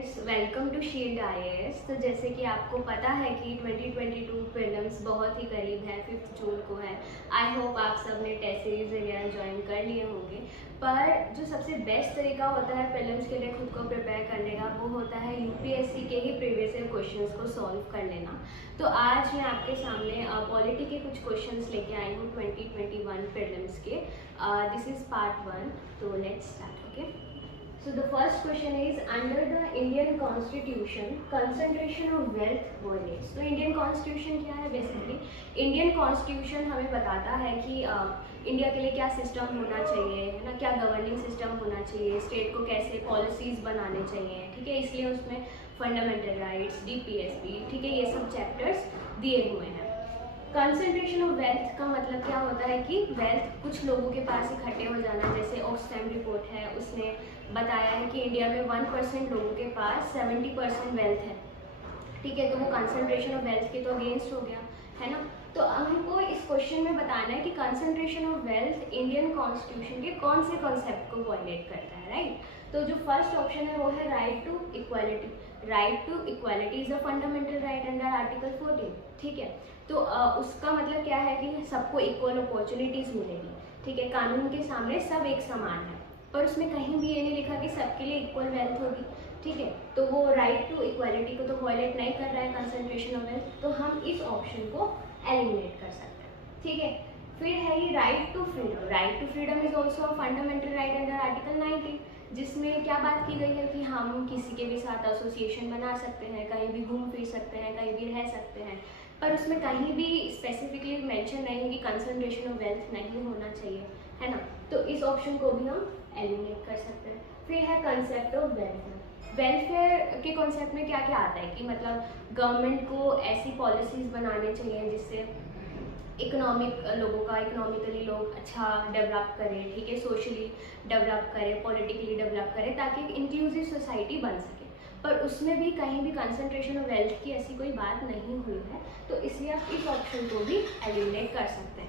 Friends, welcome to shield IAS. तो जैसे कि आपको पता है कि 2022 प्रीलिम्स बहुत ही करीब है, 5 जून को है। आई होप आप सब ने टेस्ट सीरीज वगैरह ज्वाइन कर लिए होंगे। पर जो सबसे बेस्ट तरीका होता है प्रीलिम्स के लिए खुद को प्रिपेयर करने का, वो होता है यूपीएससी के ही प्रीवियस ईयर क्वेश्चंस को सॉल्व कर लेना। तो आज मैं आपके सामने पॉलिटी के कुछ क्वेश्चंस लेके आई हूँ 2021 प्रीलिम्स के। This is part 1। तो let's start. Okay, so the first question is, under the Indian Constitution concentration of wealth violates। तो इंडियन कॉन्स्टिट्यूशन क्या है? बेसिकली इंडियन कॉन्स्टिट्यूशन हमें बताता है कि इंडिया के लिए क्या सिस्टम होना चाहिए, है ना, क्या गवर्निंग सिस्टम होना चाहिए, स्टेट को कैसे पॉलिसीज बनाने चाहिए, ठीक है। इसलिए उसमें फंडामेंटल राइट्स, डीपीएसपी, ठीक है, ये सब चैप्टर्स दिए हुए हैं। कंसंट्रेशन ऑफ वेल्थ का मतलब क्या होता है कि वेल्थ कुछ लोगों के पास इकट्ठे हो जाना। जैसे ऑक्सफैम रिपोर्ट है, उसने बताया है कि इंडिया में 1% लोगों के पास 70% वेल्थ है, ठीक है। तो वो कंसंट्रेशन ऑफ वेल्थ के तो अगेंस्ट हो गया, है ना। तो हमको इस क्वेश्चन में बताना है कि concentration of wealth Indian constitution के कौन से कॉन्सेप्ट को वायलेट करता है, राइट। तो जो फर्स्ट ऑप्शन है वो है right to equality. Right to equality is a fundamental right under article 14, ठीक है। तो उसका मतलब क्या है कि सबको इक्वल अपॉर्चुनिटीज मिलेगी, ठीक है। कानून के सामने सब एक समान है, पर उसमें कहीं भी ये नहीं लिखा कि सबके लिए इक्वल वेल्थ होगी, ठीक है। तो वो राइट टू इक्वालिटी को तो वायलेट नहीं कर रहा है कंसंट्रेशन ऑफ वेल्थ, तो हम इस ऑप्शन को एलिमिनेट कर सकते हैं, ठीक है। फिर है ये right to freedom. Right to freedom is also a fundamental right under article 19, जिसमें क्या बात की गई है कि हम किसी के भी साथ एसोसिएशन बना सकते हैं, कहीं भी घूम फिर सकते हैं, कहीं भी रह सकते हैं, पर उसमें कहीं भी स्पेसिफिकली मेंशन नहीं है कि कंसंट्रेशन ऑफ वेल्थ नहीं होना चाहिए, है ना। तो इस ऑप्शन को भी हम एलिमिनेट कर सकते हैं। फिर है कंसेप्ट ऑफ वेलफेयर। वेलफेयर के कॉन्सेप्ट में क्या क्या आता है कि मतलब गवर्नमेंट को ऐसी पॉलिसीज बनाने चाहिए जिससे लोगों का इकोनॉमिकली लोग अच्छा डेवलप करें, ठीक है, सोशली डेवलप करें, पॉलिटिकली डेवलप करें, ताकि इंक्लूसिव सोसाइटी बन सके। पर उसमें भी कहीं भी कंसंट्रेशन ऑफ वेल्थ की ऐसी कोई बात नहीं हुई है, तो इसलिए आप इस ऑप्शन को भी एलिमिनेट कर सकते हैं।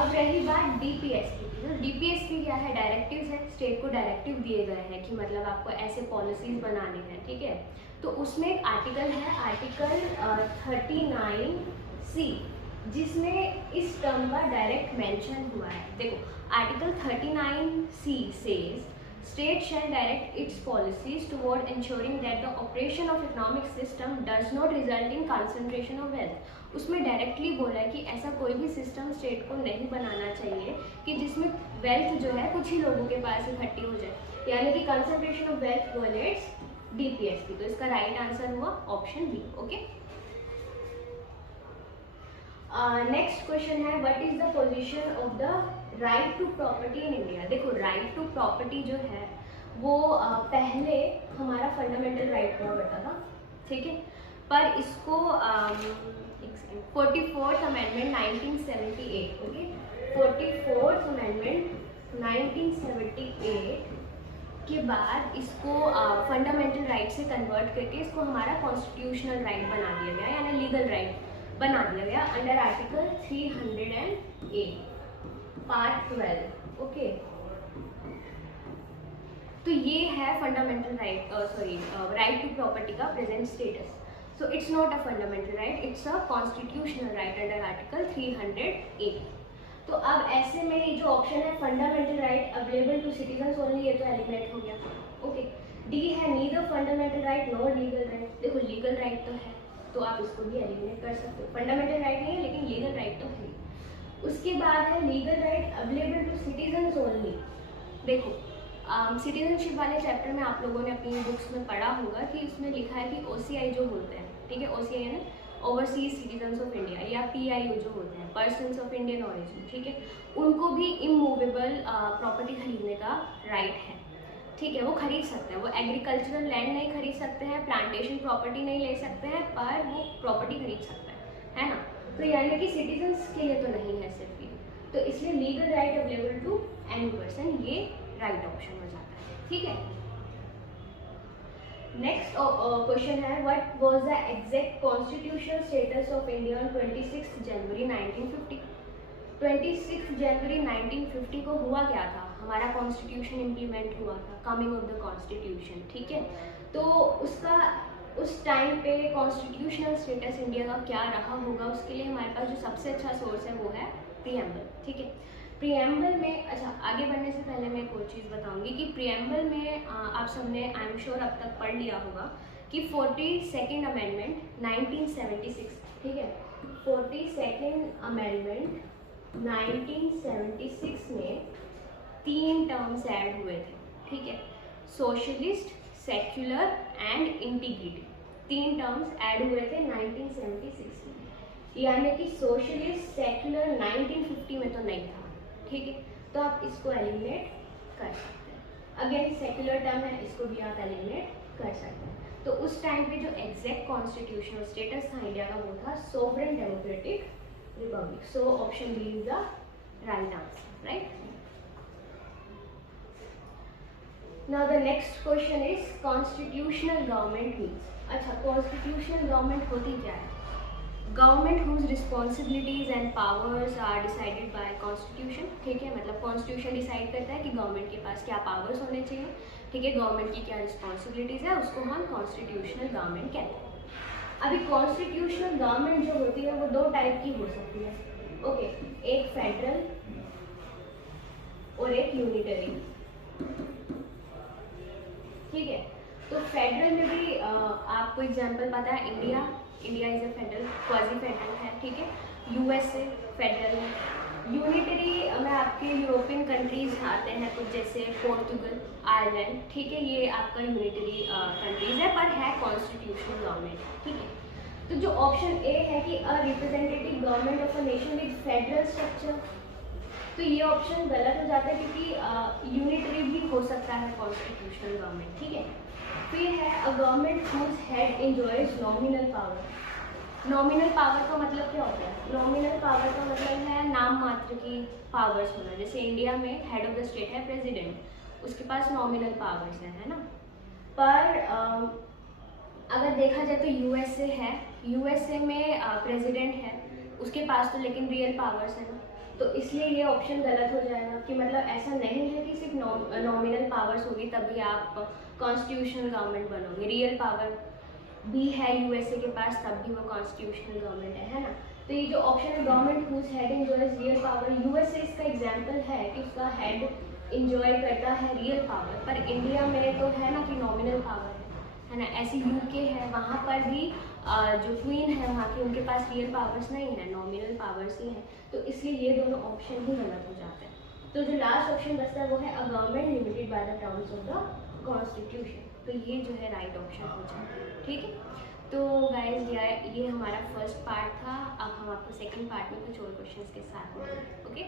अब रही बात डीपीएसपी की। तो डीपीएसपी क्या है? डायरेक्टिव्स है, स्टेट को डायरेक्टिव दिए गए हैं कि मतलब आपको ऐसे पॉलिसीज बनाने हैं, ठीक है। तो उसमें एक आर्टिकल है, आर्टिकल 39C, जिसमें इस टर्म का डायरेक्ट मेंशन हुआ है। देखो, article 39C says State shall direct its policies toward ensuring that the operation of economic system does not result in concentration of wealth। उसमें डायरेक्टली बोला है कि ऐसा कोई भी सिस्टम स्टेट को नहीं बनाना चाहिए कि जिसमें वेल्थ जो है कुछ ही लोगों के पास इकट्ठी हो जाए, यानी कि concentration of wealth violates DPSP. तो इसका राइट आंसर हुआ option B. Okay, next question है, what is the position of the right to property in India. देखो, राइट टू प्रॉपर्टी जो है वो पहले हमारा फंडामेंटल राइट हुआ करता था, ठीक है। पर इसको 44th amendment 1978, okay, 44th amendment 1978 के बाद इसको फंडामेंटल राइट से कन्वर्ट करके इसको हमारा कॉन्स्टिट्यूशनल राइट बना दिया गया, यानी लीगल राइट बना दिया गया अंडर आर्टिकल 308 पार्ट 12। ओके, तो ये है fundamental right, right to property का present status. So it's not a fundamental right, it's a constitutional right under article 308। तो अब ऐसे में ये जो ऑप्शन है fundamental right available to citizens only, ये तो एलिमिनेट हो गया। ओके, डी है neither fundamental right nor legal right. देखो, लीगल राइट तो है, तो आप इसको भी एलिमिनेट कर सकते हो। फंडामेंटल राइट नहीं है लेकिन लीगल राइट तो है। उसके बाद है legal right available to citizens only. देखो, सिटीजनशिप वाले चैप्टर में आप लोगों ने अपनी बुक्स में पढ़ा होगा कि इसमें लिखा है कि ओसीआई जो होते हैं, ठीक है, ओसीआई है ना, ओवरसीज सिटीजन्स ऑफ इंडिया, या पीआईओ जो होते हैं, पर्सन्स ऑफ इंडियन ऑरिजिन, ठीक है, उनको भी इमूवेबल प्रॉपर्टी खरीदने का राइट है, ठीक है। वो खरीद सकते हैं, वो एग्रीकल्चरल लैंड नहीं खरीद सकते हैं, प्लांटेशन प्रॉपर्टी नहीं ले सकते हैं, पर वो प्रॉपर्टी खरीद सकते हैं, है ना। तो यानी कि सिटीजन्स के लिए तो नहीं है सिर्फ ये, तो इसलिए legal right available to any person, ये राइट ऑप्शन हो जाता है, ठीक है। नेक्स्ट क्वेश्चन है, what was the exact constitutional status of India on 26 जनवरी 1950। 26 जनवरी 1950 को हुआ क्या था? हमारा कॉन्स्टिट्यूशन इम्प्लीमेंट हुआ था, कमिंग ऑफ द कॉन्स्टिट्यूशन, ठीक है। तो उसका उस टाइम पे कॉन्स्टिट्यूशनल स्टेटस इंडिया का क्या रहा होगा, उसके लिए हमारे पास जो सबसे अच्छा सोर्स है वो है प्रीएम्बल, ठीक है। प्रीएम्बल में, अच्छा आगे बढ़ने से पहले मैं एक और चीज़ बताऊंगी कि प्रीएम्बल में आप सबने आई एम श्योर अब तक पढ़ लिया होगा कि 42nd अमेंडमेंट 1976, ठीक है, 42nd अमेंडमेंट 1976 में 3 टर्म्स ऐड हुए थे, ठीक है, socialist, secular and integrity. 3 terms add हुए थे 1976 में, यानी कि सोशलिस्ट सेक्युलर 1950 में तो नहीं था, ठीक है। तो आप इसको एलिमिनेट कर सकते हैं। अगेन सेक्युलर टर्म है, इसको भी आप एलिमिनेट कर सकते हैं। तो उस टाइम पे जो एग्जैक्ट कॉन्स्टिट्यूशनल स्टेटस था इंडिया का वो था sovereign democratic republic. So option B is the right answer, right. Now the next question is constitutional government means. अच्छा, कॉन्स्टिट्यूशनल गवर्नमेंट होती क्या है? Government whose responsibilities and powers are decided by constitution, ठीक है। मतलब कॉन्स्टिट्यूशन डिसाइड करता है कि गवर्नमेंट के पास क्या पावर्स होने चाहिए, ठीक है, गवर्नमेंट की क्या रिस्पॉन्सिबिलिटीज है, उसको हम कॉन्स्टिट्यूशनल गवर्नमेंट कहते हैं। अभी कॉन्स्टिट्यूशनल गवर्नमेंट जो होती है वो 2 टाइप की हो सकती है, ओके, एक फेडरल और एक यूनिटरी, ठीक है। तो फेडरल में भी आपको एग्जांपल पता है, India is a federal, quasi federal है, ठीक है। यूएसए फेडरल है। यूनिटरी में आपके यूरोपियन कंट्रीज आते हैं कुछ, जैसे पोर्तुगल, आयरलैंड, ठीक है, ये आपका यूनिटरी कंट्रीज है पर है कॉन्स्टिट्यूशनल गवर्नमेंट, ठीक है। तो जो ऑप्शन ए है कि a representative government of a nation with federal structure, तो ये ऑप्शन गलत हो जाता है क्योंकि यूनिटरी भी हो सकता है कॉन्स्टिट्यूशनल गवर्नमेंट, ठीक है। फिर है a government whose head enjoys nominal power. Nominal power का मतलब क्या होता है? नॉमिनल पावर का मतलब है नाम मात्र की पावर्स होना। जैसे इंडिया में हेड ऑफ द स्टेट है प्रेसिडेंट, उसके पास नॉमिनल पावर्स है ना। पर अगर देखा जाए तो यूएसए है, यूएसए में प्रेसिडेंट है, उसके पास तो लेकिन रियल पावर्स है ना, तो इसलिए ये ऑप्शन गलत हो जाएगा कि मतलब ऐसा नहीं है कि सिर्फ नॉमिनल पावर्स होगी तभी आप कॉन्स्टिट्यूशनल गवर्नमेंट बनोगे। रियल पावर भी है यूएसए के पास तब भी वो कॉन्स्टिट्यूशनल गवर्नमेंट है ना। तो ये जो ऑप्शन है government whose head enjoys real power, USA इसका एग्जाम्पल है कि उसका हेड इंजॉय करता है रियल पावर, पर इंडिया में तो है ना कि नॉमिनल पावर है ना। ऐसे यूके है, वहाँ पर भी जो क्वीन है वहाँ की, उनके पास रियल पावर्स नहीं है, नॉमिनल पावर्स ही हैं। तो इसलिए ये दोनों ऑप्शन ही गलत हो जाते हैं। तो जो लास्ट ऑप्शन बचता है वो है a government limited by the terms of the constitution. तो ये जो है राइट ऑप्शन हो जाता है, ठीक है। तो गाइज ये हमारा फर्स्ट पार्ट था। अब हम आपको सेकंड पार्ट में कुछ और क्वेश्चंस के साथ मिलेंगे, ओके।